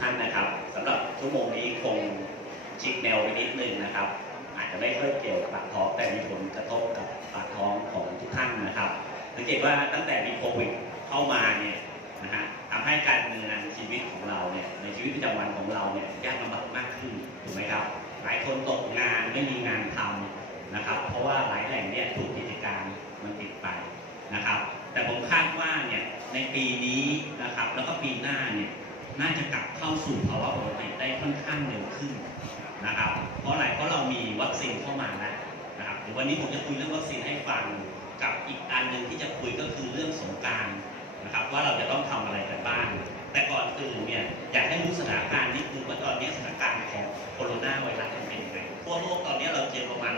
ท่านนะครับสำหรับชั่วโมงนี้คงชิกแนวไปนิดนึงนะครับ อาจจะไม่ค่อยเกี่ยวกับปากท้องแต่มีผลกระทบกับปากท้องของทุกท่านนะครับสังเกตว่าตั้งแต่มีโควิดเข้ามาเนี่ยนะฮะทำให้การดำเนินชีวิตของเราเนี่ยในชีวิตประจำวันของเราเนี่ยยากลำบากมากขึ้นถูกไหมครับ หลายคนตกงานไม่มีงานทำนะครับ เพราะว่าหลายแหล่งเนี่ยถูกกิจการมันติดไปนะครับ แต่ผมคาดว่าเนี่ยในปีนี้นะครับแล้วก็ปีหน้าเนี่ย น่าจะกลับเข้าสู่ภาวะปกติได้ค่อนข้างเร็วขึ้นนะครับ เพราะอะไรเพราะเรามีวัคซีนเข้ามาแล้วนะครับวันนี้ผมจะคุยเรื่องวัคซีนให้ฟังกับอีกอันหนึ่งที่จะคุยก็คือเรื่องสงการนะครับ ว่าเราจะต้องทำอะไรกันบ้างแต่ก่อนอื่นเนี่ยอยากให้รู้สถานการณ์นิดนึงว่าตอนนี้สถานการณ์ของโคโรนาไวรัสเป็นยังไงทั่วโลกตอนนี้เราเจอประมาณ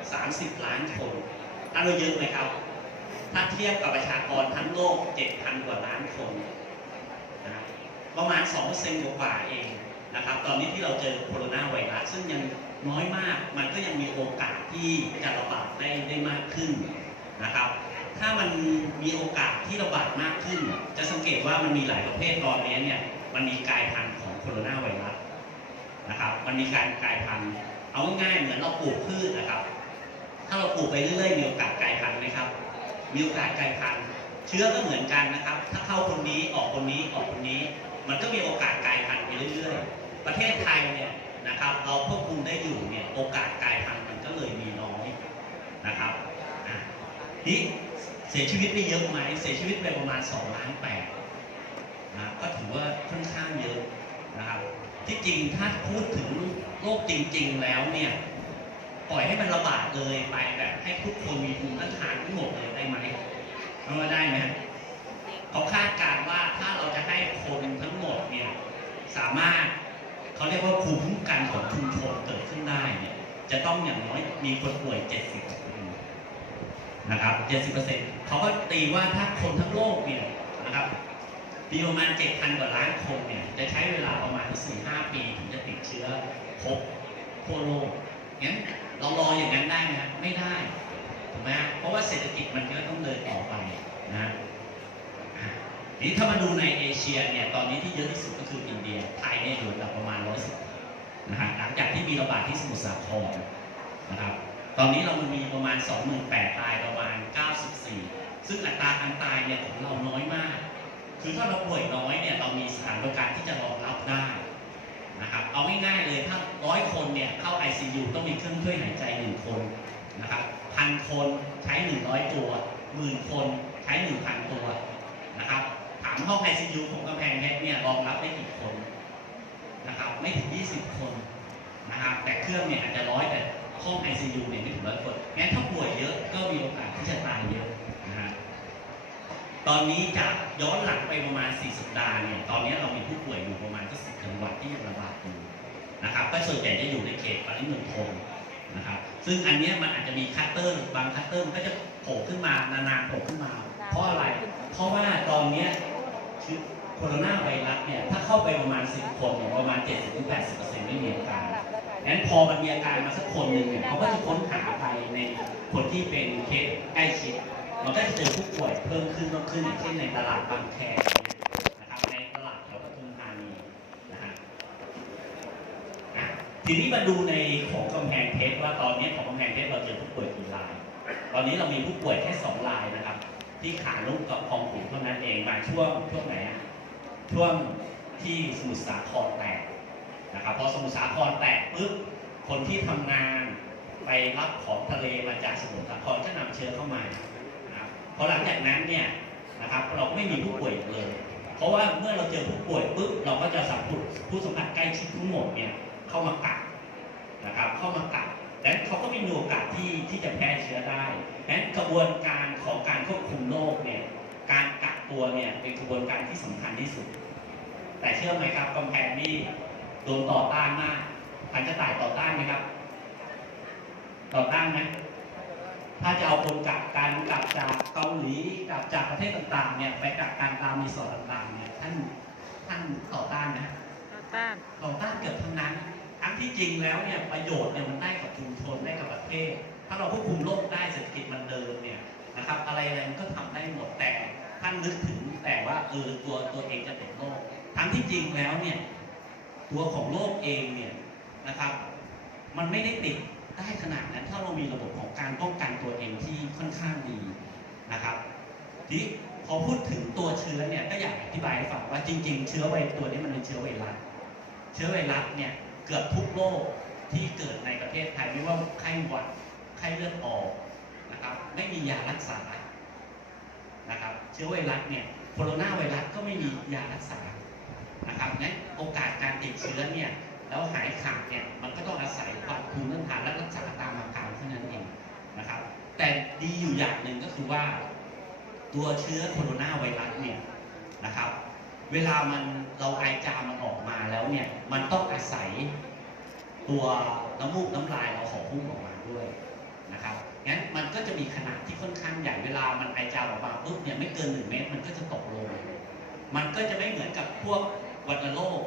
130ล้านคนถ้าเราเยอะไหมครับ ถ้าเทียบกับประชากรทั้งโลก7,000กว่าล้านคน ประมาณ2%กว่าๆเองนะครับ ตอนนี้ที่เราเจอโคโรนาไวรัสซึ่งยังน้อยมาก มันก็ยังมีโอกาสที่จะระบาดได้ได้มากขึ้นนะครับ ถ้ามันมีโอกาสที่ระบาดมากขึ้น จะสังเกตว่ามันมีหลายประเภทตอนนี้เนี่ย มันมีกลายพันธุ์ของโคโรนาไวรัสนะครับ มันมีการกลายพันธุ์ เอาง่ายเหมือนเราปลูกพืชนะครับ ถ้าเราปลูกไปเรื่อยๆมีโอกาสกลายพันธุ์ไหมครับ มีโอกาสกลายพันธุ์ เชื้อก็เหมือนกันนะครับ ถ้าเข้าคนนี้ออกคนนี้ออกคนนี้ มันก็มีโอกาสกลายพันธุ์ไปเรื่อยๆ ประเทศไทยเนี่ยนะครับเราควบคุมได้อยู่เนี่ยโอกาสกลายพันธุ์มันก็เลยมีน้อยนะครับอะนี่เสียชีวิตไม่เยอะไหมเสียชีวิตไปประมาณ2ล้านแปดนะก็ถือว่าค่อนข้างเยอะนะครับที่จริงถ้าพูดถึงโรคจริง ๆ แล้วเนี่ยปล่อยให้มันระบาดเลยไปแบบให้ทุกคนมีภูมิต้านทานทั้งหมดเลยได้ไหมเอาว่าได้ไหมฮะ เขาคาดการณ์ว่าถ้าเราจะให้คนทั้งหมดเนี่ยสามารถเขาเรียกว่าภูมิคุ้มกันของชุมชนเกิดขึ้นได้เนี่ยจะต้องอย่างน้อยมีคนป่วย 70นะครับ70%เขาก็ตีว่าถ้าคนทั้งโลกเนี่ยนะครับมีประมาณ 7,000 กว่าล้านคนเนี่ยจะใช้เวลาประมาณ 4-5 ปี ถึงจะติดเชื้อครบทั่วโลกงั้นเรารออย่างนั้นได้ไหมครับไม่ได้ถูกไหมเพราะว่าเศรษฐกิจมันก็ต้องเดินต่อไปนะอะที นี้ถ้ามาดูในเอเชียเนี่ยตอนนี้ที่เยอะที่สุดก็คืออินเดีย ไทยเนี่ยอยู่ระดับประมาณ110นะฮะหลังจากที่มีระบาดที่สมุทรสาครนะครับตอนนี้เรามีประมาณ 28,000ตายประมาณ 94 ซึ่งอัตราการตายเนี่ยของเราน้อยมาก คือถ้าเราป่วยน้อยเนี่ยเรามีสถานบริการที่จะรองรับได้นะครับเอาง่ายๆเลยถ้าร้อยคนเนี่ยเข้า ICU ต้องมีเครื่องช่วยหายใจหนึ่งคนนะครับพันคนใช้หนึ่งร้อยตัวหมื่นคนใช้หนึ่งพันตัวนะครับามห้อง ICU ของกำแพงเพชรเนี่ยรองรับได้กี่คนนะครับไม่ถึง 20 คนนะครับแต่เครื่องเนี่ยอาจจะร้อยแต่ห้อง ICU เนี่ยไม่ถึงร้อยคนงั้นถ้าป่วยเยอะก็มีโอกาสที่จะตายเยอะนะฮะตอนนี้จากย้อนหลังไปประมาณ 4 สัปดาห์เนี่ยตอนนี้เรามีผู้ป่วยอยู่ประมาณก็สิบจังหวัดที่ยังระบาดอยู่นะครับก็ส่วนใหญ่จะอยู่ในเขตปริมณฑลนะครับซึ่งอันเนี้ยมันอาจจะมีคัตเตอร์ บางคัตเตอร์มันก็จะโผล่ขึ้นมานานๆโผล่ขึ้นมา เพราะอะไร เพราะว่าตอนเนี้ย ชื้อโคโรนาไวรัสเนี่ยถ้าเข้าไปประมาณ 10 คนเนี่ยประมาณ 70-80%ไม่มีอาการงั้นพอมันมีอาการมาสักคนหนึ่งเนี่ยเขาก็จะค้นหาไปในคนที่เป็นเคสใกล้ชิดมันก็จะเจอผู้ป่วยเพิ่มขึ้นเพิ่มขึ้นอย่างเช่นในตลาดบางแคนะครับในตลาดแถวปทุมธานีนะฮะทีนี้มาดูในของกำแพงเพชรว่าตอนนี้ของกำแพงเพชรเราเจอผู้ป่วยกี่ราย ตอนนี้เรามีผู้ป่วยแค่สองรายนะครับ ที่ขาลุกกับคลองขุนเท่านั้นเองมาช่วงช่วงไหนอะช่วงที่สมุทรสาครแตกนะครับพอสมุทรสาครแตกปุ๊บคนที่ทำงานไปรับของทะเลมาจากสมุทรสาครก็นำเชื้อเข้ามานะครับพอหลังจากนั้นเนี่ยนะครับเราไม่มีผู้ป่วยเลย เพราะว่าเมื่อเราเจอผู้ป่วยปุ๊บเราก็จะสัมผัสผู้สัมผัสใกล้ชิดทั้งหมดเนี่ยเข้ามากักนะครับเข้ามากักดัง นั้นเขาก็ไม่มีโอกาสที่ที่จะแพร่เชื้อได้ดังนั้นกระบวนการของการควบคุมโรคเนี่ยการกักตัวเนี่ยเป็นกระบวนการที่สำคัญที่สุด แต่เชื่อไหมครับกำแพงนี่โดนต่อต้านมากพันจะต่ายต่อต้านไหมครับ ต่อต้านไหมถ้าจะเอาคนกลับการกลับจากเกาหลีกลับจากประเทศต่างๆเนี่ยไปกักการตามรีสอร์ทต่างๆเนี่ยท่านท่านต่อต้านนะ ต่อต้าน ต่อต้านเกือบทั้งนั้น ทั้งที่จริงแล้วเนี่ยประโยชน์เนี่ยมันได้กับชุมชนได้กับประเทศ ถ้าเราควบคุมโรคได้เศรษฐกิจมันเดินเนี่ยนะครับ อะไรอะไรมันก็ทำได้หมดแต่ท่านนึกถึงแต่ว่าเออตัวตัวเองจะติดโรคทั้งที่จริงแล้วเนี่ยตัวของโรคเองเนี่ยนะครับ มันไม่ได้ติดได้ขนาดนั้นถ้าเรามีระบบของการป้องกันตัวเองที่ค่อนข้างดีนะครับทีพอพูดถึงตัวเชื้อเนี่ยก็อยากอธิบายให้ฟังว่าจริง ๆ เชื้อไวตัวนี้มันเป็นเชื้อไวรัสเชื้อไวรัสเนี่ย เกือบทุกโรคที่เกิดในประเทศไทยไม่ว่าไข้หวัดไข้เลือดออกนะครับไม่มียารักษานะครับเชื้อไวรัสเนี่ยโคโรนาไวรัสก็ไม่มียารักษานะครับงั้นโอกาสการติดเชื้อเนี่ยแล้วหายขาดเนี่ยมันก็ต้องอาศัยความภูมิต้านทานและรักษาตามอาการเท่านั้นเองนะครับ แต่ดีอยู่อย่างหนึ่งก็คือว่า ตัวเชื้อโคโรนาไวรัสเนี่ยนะครับ เวลามันเราไอจามมันออกมาแล้วเนี่ย มันต้องอาศัยตัวน้ำมูกน้ำลายเราห่อหุ้มออกมาด้วยนะครับ งั้นมันก็จะมีขนาดที่ค่อนข้างใหญ่เวลามันไอจามออกมาปุ๊บเนี่ยไม่เกินหนึ่งเมตรมันก็จะตกลง มันก็จะไม่เหมือนกับพวกวัณโรค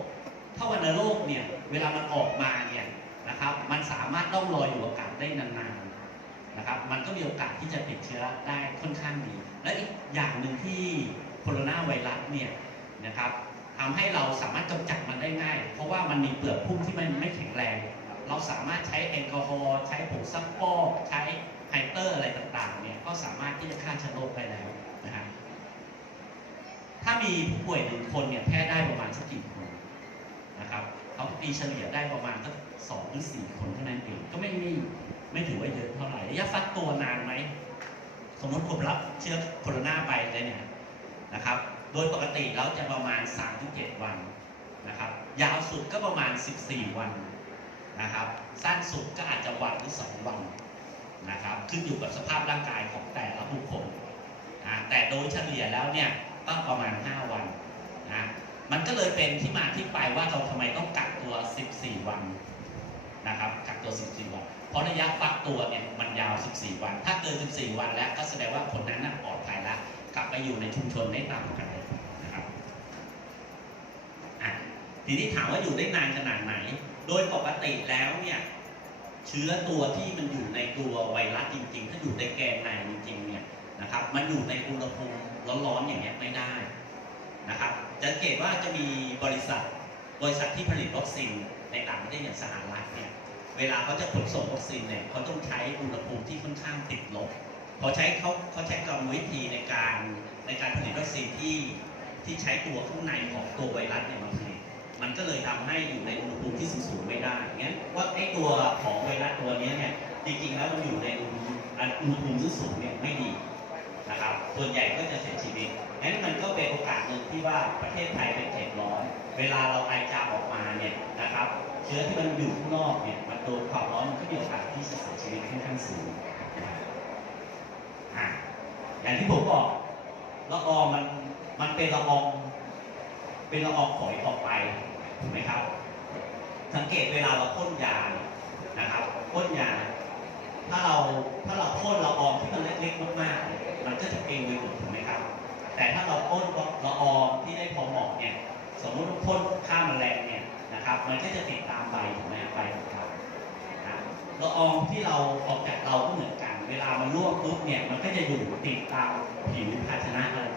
ถ้าวัณโรคเนี่ยเวลามันออกมาเนี่ยนะครับ มันสามารถต้องลอยอยู่อากาศได้นานๆนะครับ มันก็มีโอกาสที่จะติดเชื้อได้ค่อนข้างดี และอีกอย่างหนึ่งที่โคโรนาไวรัสเนี่ย นะครับทำให้เราสามารถกำจัดมันได้ง่าย เพราะว่ามันมีเปลือกพุ่มที่มันไม่แข็งแรง เราสามารถใช้แอลกอฮอล์ใช้ผงซักฟอกใช้ไฮเตอร์อะไรต่างๆเนี่ยก็สามารถที่จะฆ่าเชื้อโรคได้แล้วนะฮะถ้ามีผู้ป่วยหนึ่งคนเนี่ยแพร่ได้ประมาณสักกี่คนนะครับเขาตีเฉลี่ยได้ประมาณสักสองหรือสี่คนเท่านั้นเองก็ไม่ไม่ไม่ถือว่าเยอะเท่าไหร่ระยะฟักตัวนานไหมสมมติผมรับเชื้อโคโรนาไปเลยเนี่ยนะครับ โดยปกติแล้วจะประมาณ 3-7 วันนะครับ ยาวสุดก็ประมาณ 14 วันนะครับ สั้นสุดก็อาจจะวันหรือ 2 วันนะครับ ขึ้นอยู่กับสภาพร่างกายของแต่ละบุคคลนะแต่โดยเฉลี่ยแล้วเนี่ยก็ประมาณ 5 วันนะ มันก็เลยเป็นที่มาที่ไปว่าเราทำไมต้องกักตัว 14 วันนะครับ กักตัว 14 วัน เพราะระยะฟักตัวเนี่ยมันยาว 14 วัน ถ้าเกิน 14 วันแล้วก็แสดงว่าคนนั้นน่ะปลอดภัยแล้วกลับไปอยู่ในชุมชนได้ตามปกตินะครับอะ ทีนี้ถามว่าอยู่ได้นานขนาดไหน โดยปกติแล้วเนี่ยเชื้อตัวที่มันอยู่ในตัวไวรัสจริง ๆ ถ้าอยู่ในแกนในจริงๆเนี่ยนะครับ มันอยู่ในอุณหภูมิร้อนๆอย่างเงี้ไม่ได้นะครับจะสังเกตว่าจะมีบริษัท บริษัทที่ผลิตวัคซีนในต่างประเทศอย่างสหรัฐเนี่ยเวลาเขาจะขนส่งวัคซีนเนี่ยเขาต้องใช้อุณหภูมิที่ค่อนข้างติดลบเขาใช้เขาเขาใช้กรรมวิธีในการในการผลิตวัคซีนที่ที่ใช้ตัวข้างในของตัวไวรัสเนี่ยมาผลิต มันก็เลยทำให้อยู่ในอุณหภูมิที่สูงไม่ได้งั้นว่าไอ้ตัวของไวรัสตัวนี้เนี่ยจริงๆแล้วมันอยู่ในอุณหภูมิอันอุณหภูมิที่สูงเนี่ยไม่ดีนะครับ ส่วนใหญ่ก็จะเสียชีวิตงั้นมันก็เป็นโอกาสหนึ่งที่ว่าประเทศไทยเป็นเขตร้อนเวลาเราไอจามออกมาเนี่ยนะครับ เชื้อที่มันอยู่ข้างนอกเนี่ยมันโดนความร้อนมันก็มีโอกาสที่จะเสียชีวิตค่อนข้างสูงนะครับอะอย่างที่ผมบอกละอองมันมันเป็นละอองเป็นละอองฝอยออกไป ถูกไหมครับ สังเกตเวลาเราพ่นยานะครับพ่นยา ถ้าเราถ้าเราพ่นละอองที่มันเล็กๆมากๆ มันก็จะเกรงไปหมดถูกไหมครับ แต่ถ้าเราพ่นละอองที่ได้พอเหมาะเนี่ย สมมติว่าพ่นฆ่าแมลงเนี่ยนะครับ มันก็จะติดตามใบถูกไหมใบของเรานะละอองที่เราออกจากเราก็เหมือนกัน เวลามันร่วงปุ๊บเนี่ย มันก็จะอยู่ติดตามผิวภาชนะอะไร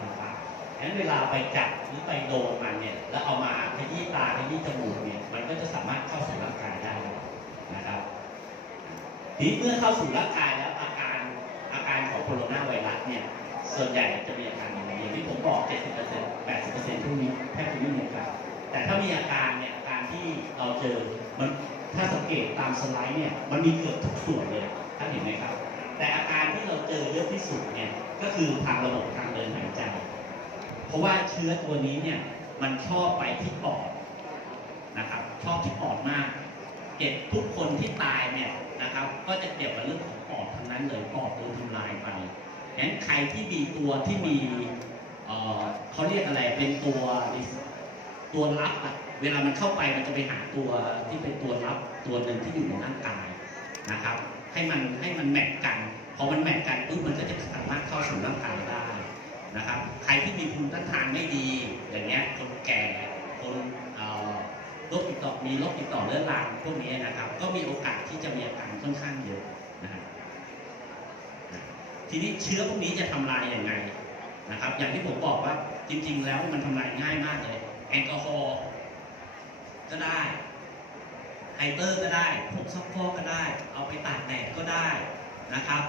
งๆงั้นเวลาไปจับหรือไปโดนมันเนี่ย แล้วเอามาขยี้ตาขยี้จมูกเนี่ย มันก็จะสามารถเข้าสู่ร่างกายได้นะครับทีนี้เมื่อเข้าสู่ร่างกายแล้วอาการอาการของโคโรนาไวรัสเนี่ย ส่วนใหญ่จะมีอาการอย่างไรอย่างที่ผมบอก 70% 80%พวกนี้แทบจะไม่มีอาการแต่ถ้ามีอาการเนี่ยอาการที่เราเจอมันถ้าสังเกตตามสไลด์เนี่ยมันมีเกือบทุกส่วนเลยท่านเห็นไหมครับ แต่อาการที่เราเจอเยอะที่สุดเนี่ยก็คือทางระบบทางเดินหายใจ เพราะว่าเชื้อตัวนี้เนี่ยมันชอบไปที่ปอดนะครับ ชอบที่ปอดมาก เก็บทุกคนที่ตายเนี่ยนะครับ ก็จะเกี่ยวกับเรื่องของปอดทั้งนั้นเลยปอดโดนทำลายไปงั้นใครที่มีตัวที่มีเอ่อเขาเรียกอะไรเป็นตัวตัวรับอะเวลามันเข้าไปมันจะไปหาตัวที่เป็นตัวรับตัวหนึ่งที่อยู่ในร่างกายนะครับ ให้มันให้มันแมทกันพอมันแมทกันปุ๊บมันก็จะสามารถเข้าสู่ร่างกายได้ นะครับ ใครที่มีภูมิต้านทานไม่ดีอย่างเงี้ยคนแก่คนโรคติดต่อมีโรคติดต่อเรื้อรังพวกนี้นะครับ ก็มีโอกาสที่จะมีอาการค่อนข้างเยอะนะครับทีนี้เชื้อพวกนี้จะทำลายยังไงนะครับ อย่างที่ผมบอกว่าจริง ๆ แล้วมันทำลายง่ายมากเลย แอลกอฮอล์ก็ได้ไฮเตอร์ก็ได้พวกซักฟอกก็ได้ เอาไปตากแดดก็ได้นะครับ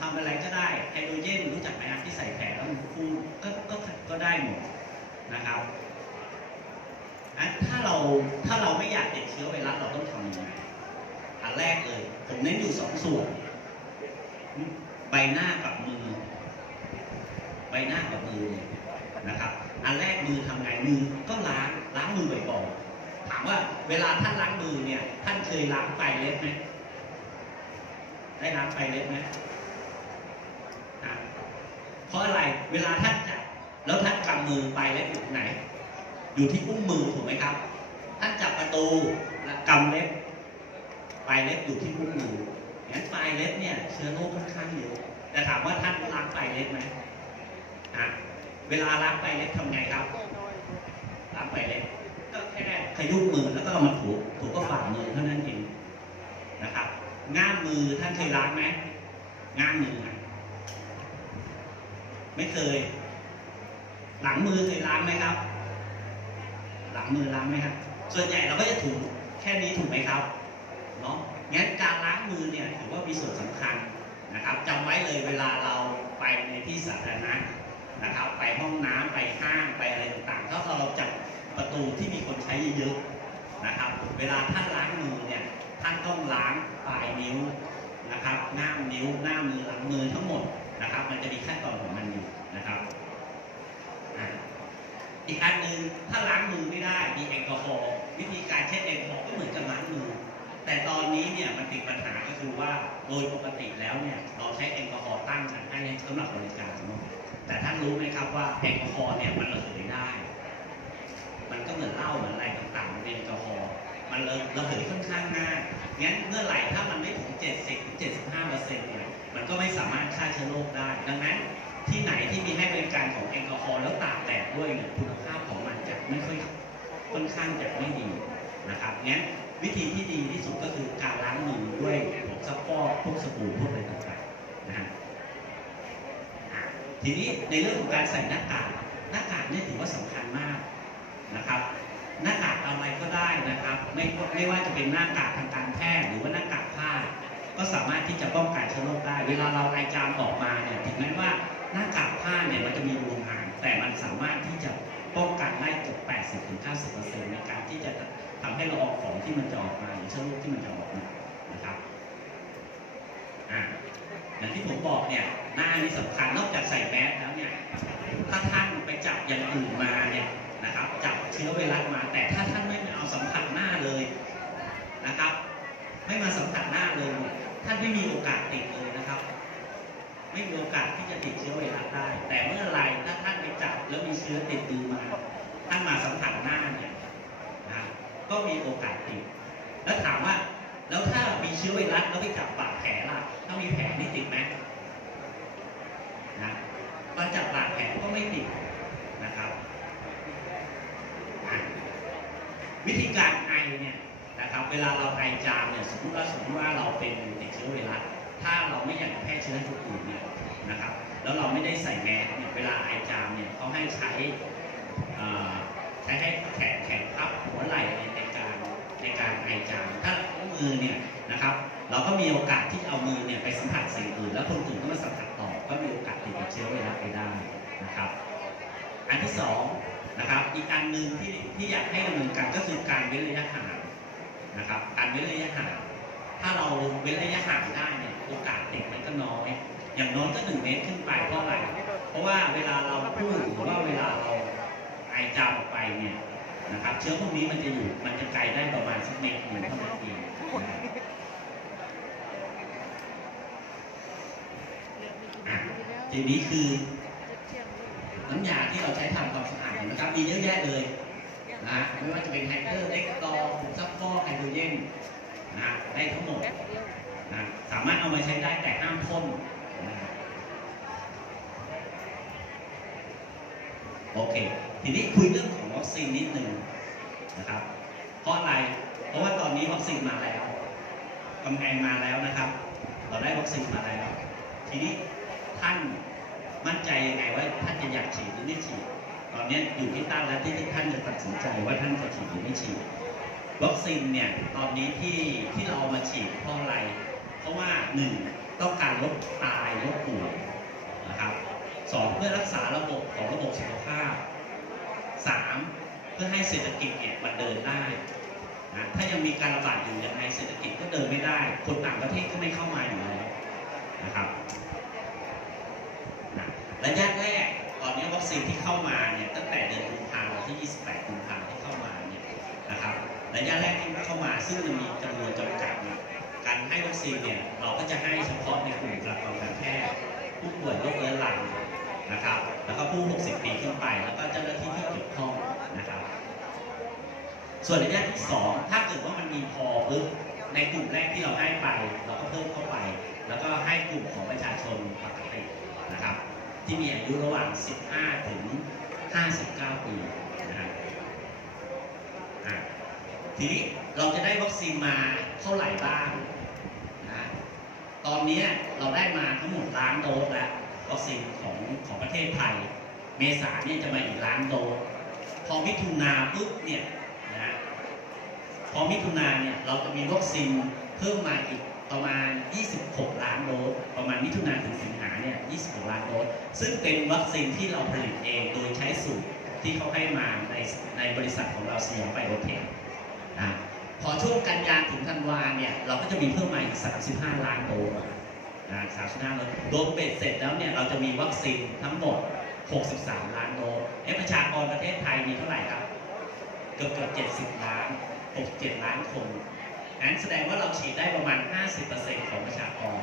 ทำอะไรก็ได้ไฮโดรเจนรู้จักไหมครับที่ใส่แผลแล้วมันฟูก็ก็ก็ได้หมดนะครับอันถ้าเราถ้าเราไม่อยากติดเชื้อไวรัสเราต้องทำยังไงอันแรกเลย ผมเน้นอยู่สองส่วน ใบหน้ากับมือ ใบหน้ากับมือเนี่ยนะครับ อันแรกมือทำไงมือก็ล้างล้างมือบ่อยๆถามว่าเวลาท่านล้างมือเนี่ย ท่านเคยล้างไปเล็บไหมได้ล้างไปเล็บไหม เพราะอะไรเวลาท่านจับแล้วท่านกำมือไปลายเล็บอยู่ไหน อยู่ที่อุ้งมือถูกไหมครับ ท่านจับประตูและกำเล็บปลายเล็บอยู่ที่อุ้งมืองั้นปลายเล็บเนี่ยเชื้อโรคค่อนข้างเยอะแต่ถามว่าท่านล้างปลายเล็บไหมอะเวลาล้างปลายเล็บทำไงครับล้างปลายเล็บก็แค่ขยุบมือแล้วก็เอามาถูถูก็ฝ่ามือเท่านั้นเองนะครับ ง่ามมือท่านเคยล้างไหมง่ามมืออะ ไม่เคย หลังมือเคยล้างไหมครับ หลังมือล้างไหมครับ ส่วนใหญ่เราก็จะถูแค่นี้ถูกไหมครับเนาะงั้นการล้างมือเนี่ยถือว่ามีส่วนสำคัญนะครับจำไว้เลยเวลาเราไปในที่สาธารณะนะครับ ไปห้องน้ำไปห้างไปอะไรต่างๆ ถ้าเราจับประตูที่มีคนใช้เยอะๆนะครับ เวลาท่านล้างมือเนี่ยท่านต้องล้างปลายนิ้วนะครับหน้านิ้วหน้ามือหลังมือทั้งหมด นะครับ มันจะมีขั้นตอนของมันอยู่นะครับอีกอันหนึ่งถ้าล้างมือไม่ได้มีแอลกอฮอล์วิธีการเช็ดแอลกอฮอล์ก็เหมือนกับล้างมือ แต่ตอนนี้เนี่ยมันติดปัญหาก็คือว่าโดยปกติแล้วเนี่ยเราใช้แอลกอฮอล์ตั้งกันให้สำหรับบริการแต่ท่านรู้ไหมครับว่าแอลกอฮอล์เนี่ยมันระเหยได้ มันก็เหมือนเหล้าเหมือนอะไรต่างๆมันเป็นแอลกอฮอล์ มันระระเหยค่อนข้างง่ายงั้นเมื่อไหร่ถ้ามันไม่ถึง 70 75เปอร์เซ็นต์เนี่ยมันก็ไม่สามารถฆ่าเชื้อโรคได้ ดังนั้นที่ไหนที่มีให้บริการของแอลกอฮอล์แล้วตากแดดด้วยเนี่ยคุณภาพของมันจะไม่ค่อยค่อนข้างจะไม่ดีนะครับงั้นวิธีที่ดีที่สุดก็คือการล้างมือด้วยผงซักฟอกพวกสบู่พวกอะไรต่างๆนะฮะอะทีนี้ในเรื่องของการใส่หน้ากากหน้ากากเนี่ยถือว่าสำคัญมากนะครับ หน้ากากอะไรก็ได้นะครับ ไม่ไม่ว่าจะเป็นหน้ากากทางการแพทย์หรือว่าหน้ากากผ้า ก็สามารถที่จะป้องกันเชื้อโรคได้ เวลาเราไอจามออกมาเนี่ยถึงแม้ว่าหน้ากากผ้าเนี่ยมันจะมีรูหางแต่มันสามารถที่จะป้องกันได้เกือบ80-90%ในการที่จะทำให้ละอองของที่มันจะออกมาหรือเชื้อโรคที่มันจะออกมานะครับอ่าอย่างที่ผมบอกเนี่ยหน้านี่สำคัญนอกจากใส่แมสแล้วเนี่ยถ้าท่านไปจับอย่างอื่นมาเนี่ย นะครับจับเชื้อไวรัสมา แต่ถ้าท่านไม่เอาสัมผัสหน้าเลยนะครับ ไม่มาสัมผัสหน้าเลย ท่านไม่มีโอกาสติดเลยนะครับ ไม่มีโอกาสที่จะติดเชื้อไวรัสได้ แต่เมื่อไรถ้าท่านไปจับแล้วมีเชื้อติดมือมา ท่านมาสัมผัสหน้าเนี่ยนะก็มีโอกาสติด แล้วถามว่าแล้วถ้ามีเชื้อไวรัสแล้วไปจับบาดแผลล่ะถ้ามีแผลนี่ติดไหมนะตอนจับบาดแผลก็ไม่ติดนะครับอะ วิธีการไอเนี่ยนะครับเวลาเราไอจามเนี่ยสมมติว่าสมมติว่าเราเป็นติดเชื้อไวรัสถ้าเราไม่อยากแพร่เชื้อให้คนอื่นเนี่ยนะครับแล้วเราไม่ได้ใส่แมสเนี่ยเวลาไอจามเนี่ยเขาให้ใช้ใช้ให้แขนแขนพับหัวไหล่ในการในการไอจามถ้าเอามือเนี่ยนะครับเราก็มีโอกาสที่เอามือเนี่ยไปสัมผัสสิ่งอื่น แล้วคนอื่นก็มาสัมผัสต่อก็มีโอกาสติดเชื้อไวรัสไปได้นะครับ อันที่สองนะครับอีกอันหนึ่งที่ที่อยากให้ดำเนินการก็คือการเว้นระยะห่างนะครับการเว้นระยะห่างถ้าเราเว้นระยะห่างได้เนี่ยโอกาสติดมันก็น้อยอย่างน้อยก็หนึ่งเมตรขึ้นไปเพราะอะไร เพราะว่าเวลาเราพูดหรือว่าเวลาเราไอจามออกไปเนี่ยนะครับ เชื้อพวกนี้มันจะอยู่มันจะไกลได้ประมาณสักเมตรหนึ่งเท่านั้นเองนะครับอะทีนี้คือ น้ำยาที่เราใช้ทำความสะอาดนะครับมีเยอะแยะเลยนะไม่ว่าจะเป็นไฮเตอร์เล็กตอผงซักฟอกไฮโดรเจนนะได้ทั้งหมดนะสามารถเอามาใช้ได้แต่ห้ามพ่นนะโอเค ทีนี้คุยเรื่องของวัคซีนนิดหนึ่งนะครับเพราะอะไร เพราะว่าตอนนี้วัคซีนมาแล้วกำแพงมาแล้วนะครับ เราได้วัคซีนมาแล้ว ทีนี้ท่าน มั่นใจยังไงว่าท่านจะอยากฉีดหรือไม่ฉีด ตอนนี้อยู่ที่ท่านแล้วที่ท่านจะตัดสินใจว่าท่านจะฉีดหรือไม่ฉีด วัคซีนเนี่ยตอนนี้ที่ที่เราเอามาฉีดเพราะอะไร เพราะว่าหนึ่งต้องการลดตายลดป่วยนะครับสองเพื่อรักษาระบบของระบบสุขภาพสามเพื่อให้เศรษฐกิจเนี่ยมันเดินได้นะถ้ายังมีการระบาดอยู่ยังไงเศรษฐกิจก็เดินไม่ได้ คนต่างประเทศก็ไม่เข้ามาอยู่แล้วนะครับ ระยะแรกตอนนี้วัคซีนที่เข้ามาเนี่ยตั้งแต่เดือนกุมภาพันธ์ที่ 28 กุมภาพันธ์ที่เข้ามาเนี่ยนะครับระยะแรกที่เข้ามาซึ่งมันมีจำนวนจำกัดเนี่ยการให้วัคซีนเนี่ยเราก็จะให้เฉพาะในกลุ่มบุคลากรการแพทย์ผู้ป่วยโรคเรื้อรังนะครับแล้วก็ผู้ 60 ปีขึ้นไป แล้วก็เจ้าหน้าที่ที่เกี่ยวข้องนะครับส่วนระยะที่สองถ้าเกิดว่ามันมีพอปึ๊บในกลุ่มแรกที่เราให้ไป เราก็เพิ่มเข้าไป แล้วก็ให้กลุ่มของประชาชนปกตินะครับ ที่มีอายุระหว่าง 15 ถึง 59 ปีนะครับทีนี้เราจะได้วัคซีนมาเท่าไหร่บ้างนะตอนนี้เราได้มาทั้งหมดล้านโดสแล้ววัคซีนของของประเทศไทย เมษาเนี่ยจะมาอีกล้านโดสพอมิถุนาปุ๊บเนี่ยนะพอมิถุนาเนี่ยเราจะมีวัคซีนเพิ่มมาอีก ประมาณ 26 ล้านโดส ประมาณมิถุนาถึงสิงหาเนี่ย 26 ล้านโดส ซึ่งเป็นวัคซีนที่เราผลิตเองโดยใช้สูตรที่เขาให้มาในในบริษัทของเราสยามไบโอเทคอะพอช่วงกันยาถึงธันวาเนี่ยเราก็จะมีเพิ่มมาอีก 35 ล้านโดสนะ35ล้านโดสเบ็ดเสร็จแล้วเนี่ยเราจะมีวัคซีนทั้งหมด 63 ล้านโดสเอ๊ะประชากรประเทศไทยมีเท่าไหร่ครับ เกือบเกือบ70 ล้าน 67 ล้านคน งั้นแสดงว่าเราฉีดได้ประมาณ 50%ของประชากร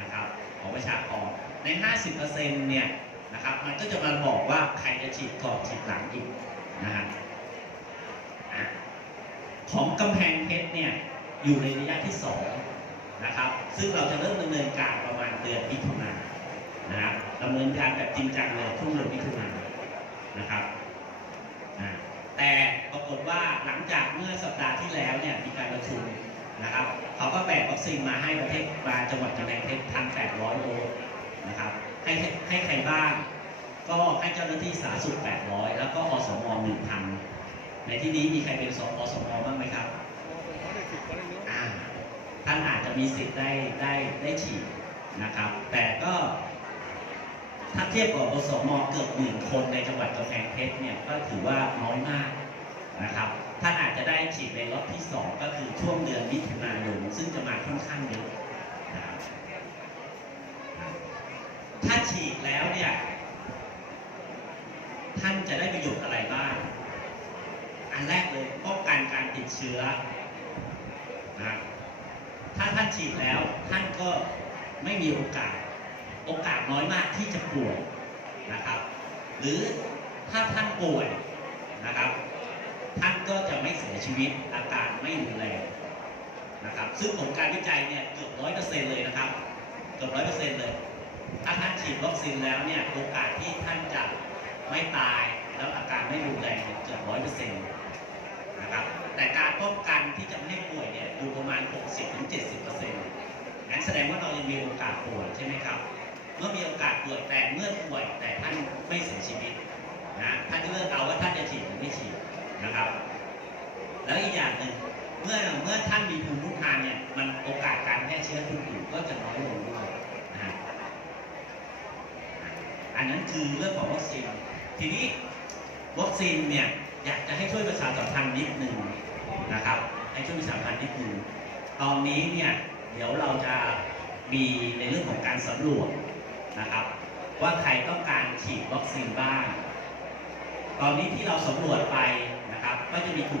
นะครับของประชากรใน 50%เนี่ยนะครับมันก็จะมาบอกว่าใครจะฉีดก่อนฉีดหลังอีกนะฮะของกำแพงเพชรเนี่ยอยู่ในระยะที่สองนะครับซึ่งเราจะเริ่มดำเนินการประมาณเดือนมิถุนายนนะครับดำเนินการแบบจริงจังเลยช่วงเดือนมิถุนายนนะครับแต่ ฏว่าหลังจากเมื่อสัปดาห์ที่แล้วเนี่ยมีการประชุมนะครับเขาก็แบ่งวัคซีนมาให้ประเทศมาจังหวัดกำแพงเพชรพันแปดร้อยโดสนะครับให้ให้ให้ใครบ้าง ก็ให้เจ้าหน้าที่สาธารณสุข800แล้วก็อสม1,000ในที่นี้มีใครเป็นสอสมบ้างไหมครับอ่าท่านอาจจะมีสิทธิ์ได้ได้ได้ฉีดนะครับ แต่ก็ถ้าเทียบกับอสมเกือบหมื่นคนในจังหวัดกำแพงเพชรเนี่ยก็ถือว่าน้อยมาก นะครับท่านอาจจะได้ฉีดในล็อตที่ 2 ก็คือช่วงเดือนมิถุนายนซึ่งจะมาค่อนข้างเยอะนะครับถ้าฉีดแล้วเนี่ยท่านจะได้ประโยชน์อะไรบ้าง อันแรกเลยป้องกันการติดเชื้อนะถ้าท่านฉีดแล้วท่านก็ไม่มีโอกาส โอกาสน้อยมากที่จะป่วยนะครับ หรือถ้าท่านป่วยนะครับ ท่านก็จะไม่เสียชีวิตอาการไม่รุนแรงนะครับ ซึ่งผลการวิจัยเนี่ยเกือบร้อยเปอร์เซ็นต์เลยนะครับเกือบร้อยเปอร์เซ็นต์เลย ถ้าท่านฉีดวัคซีนแล้วเนี่ยโอกาสที่ท่านจะไม่ตายแล้วอาการไม่รุนแรงเกือบร้อยเปอร์เซ็นต์นะครับ แต่การป้องกันที่จะไม่ให้ป่วยเนี่ยอยู่ประมาณ 60-70%เปอร์เซ็นต์งั้นแสดงว่าเรายังมีโอกาสป่วยใช่ไหมครับ เมื่อมีโอกาสป่วยแต่เมื่อป่วยแต่ท่านไม่เสียชีวิตนะท่านเลือกเอาว่าท่านจะฉีดหรือไม่ฉีด นะครับ แล้วอีกอย่างหนึ่งเมื่อเมื่อท่านมีภูมิคุ้มกันเนี่ยมันโอกาสการแพร่เชื้อคนอื่ก็จะน้อยลงด้วยนะฮะอันนั้นคือเรื่องของวัคซีนทีนี้วัคซีนเนี่ยอยากจะให้ช่วยประชาสัมพันธ์นิดหนึ่งนะครับ ให้ช่วยประชาสัมพันธ์นิดนึงตอนนี้เนี่ยเดี๋ยวเราจะมีในเรื่องของการสำรวจนะครับ ว่าใครต้องการฉีดวัคซีนบ้าง ตอนนี้ที่เราสำรวจไป ก็จะมีกลุ่ม